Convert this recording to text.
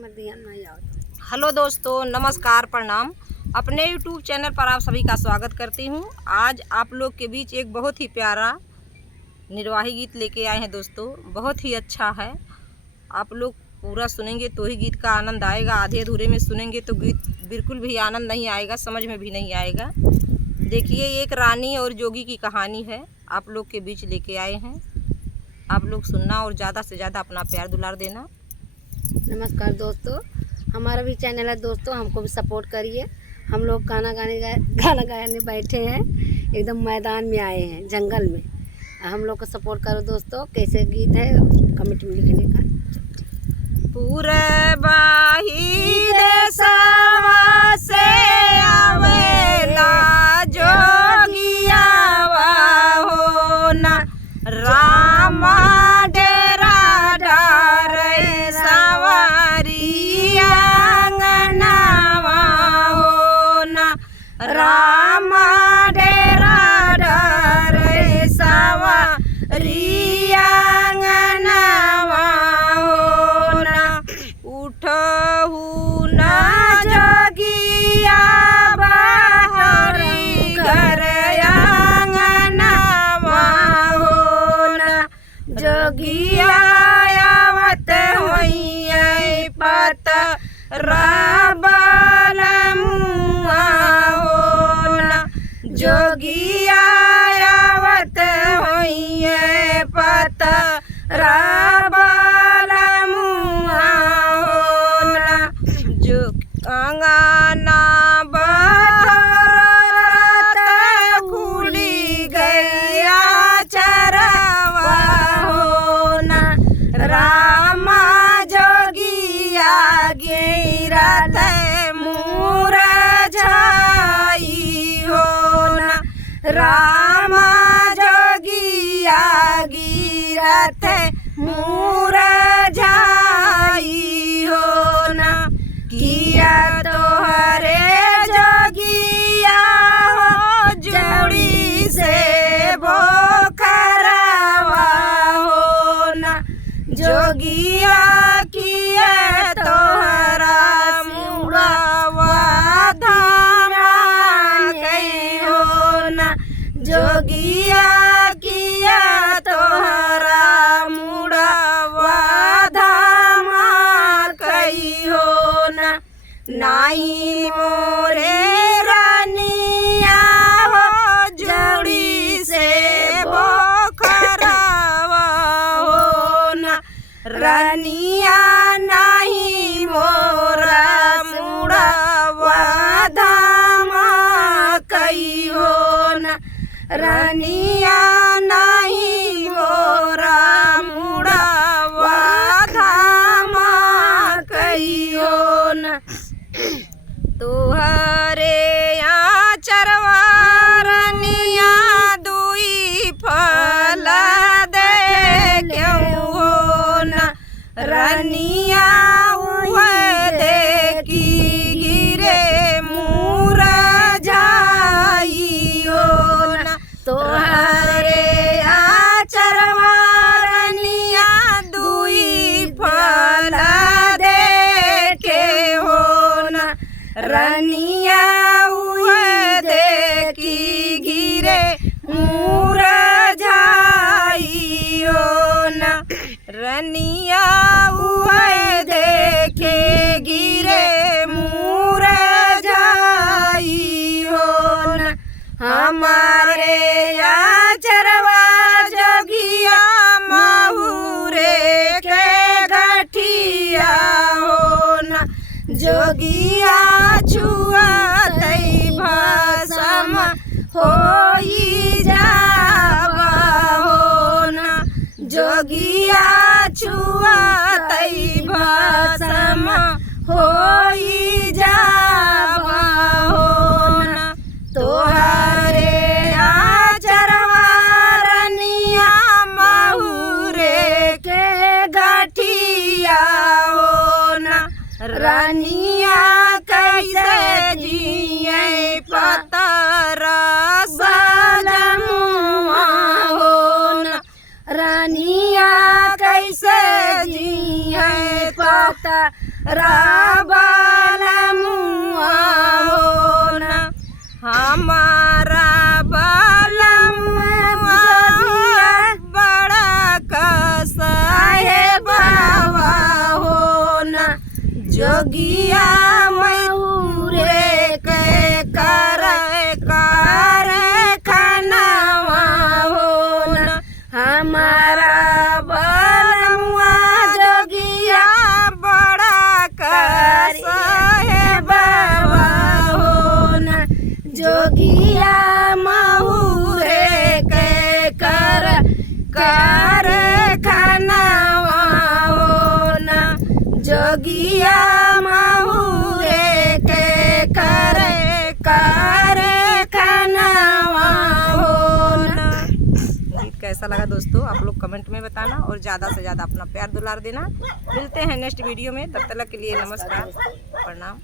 Hello दोस्तों, नमस्कार, प्रणाम। अपने YouTube चैनल पर आप सभी का स्वागत करती हूँ। आज आप लोग के बीच एक बहुत ही प्यारा निर्वाही गीत लेके आए हैं दोस्तों। बहुत ही अच्छा है। आप लोग पूरा सुनेंगे तो ही गीत का आनंद आएगा। आधे अधूरे में सुनेंगे तो गीत बिल्कुल भी आनंद नहीं आएगा, समझ में भी नहीं आएगा। देखिए, एक रानी और जोगी की कहानी है, आप लोग के बीच लेके आए हैं। आप लोग सुनना और ज़्यादा से ज़्यादा अपना प्यार दुलार देना। नमस्कार दोस्तों, हमारा भी चैनल है दोस्तों, हमको भी सपोर्ट करिए। हम लोग गाना गाने बैठे हैं, एकदम मैदान में आए हैं, जंगल में। हम लोग को सपोर्ट करो दोस्तों। कैसे गीत है कमेंट में लिखने का। पूरे बाही देशवा से आवेला जोगियावा हो ना, रामा डेरा डारे सवारी आंगनवा हो ना, रामा डेरा डारे सवारी आंगनवा हो ना, उठहु ना जोगिया बाहरी घर आंगनवा हो ना, जोगिया आवत होइए पत राबल मुआ हो ना, जोगिया आवत होइए पत राबल मुआ हो ना, जो अंगना बहरत खुली गया चरवा हो ना, रामा जोगिया गिरत मुरझाई हो ना, रामा जोगिया गिरत मुरझाई हो ना, किया तोहरे जोगिया हो जोड़ी से बोखरवा हो ना, जोगिया किया तोहरा मुड़वा धारा गई हो ना, जोगिया किया तोहरा मुड़वा धामा कई हो ना, नाई मोरे रानिया हो जोड़ी से बोखरवा हो ना, रानिया नाही मोरा मुड़वा धामा कई हो ना, रानिया नाही मोरा मुड़वा धामा कई हो ना, तुहरे यहाँ चरवा रानिया दुई फल दे क्यों हो ना, रानिया उह देखी गिरे मुरझाई हो ना, तोहरे आचरवा रानिया दुई फल दे के हो ना, रानिया उह देखी गिरे मुरझाई हो ना, रानिया उह देखे गिरे मुरझाई हो ना, हमारे आचरवा जोगिया महुरे के गठिया हो ना, जोगिया छुअत भस्म होई जावा हो ना, जोगिया छुअत भस्म होई जावा हो ना, तोहरे आचरवा रानिया महुरे के गठिया हो ना, रानिया कैसे जिए पतरा मुआ हो ना, रानिया कैसे जिए पतरा बलमुआ हो ना हमारा बलमुआ बड़ा कसाए बाबा हो ना जोगिया मयूरे के कर खानावा हो ना हमारा बलमुआ जोगिया बड़ा कसाए बाबा हो ना जोगिया मयूरे के कर खानावा हो ना जोगिया महुरे के करे खानावा हो ना। गीत कैसा लगा दोस्तों आप लोग कमेंट में बताना और ज़्यादा से ज़्यादा अपना प्यार दुलार देना। मिलते हैं नेक्स्ट वीडियो में, तब तक के लिए नमस्कार प्रणाम।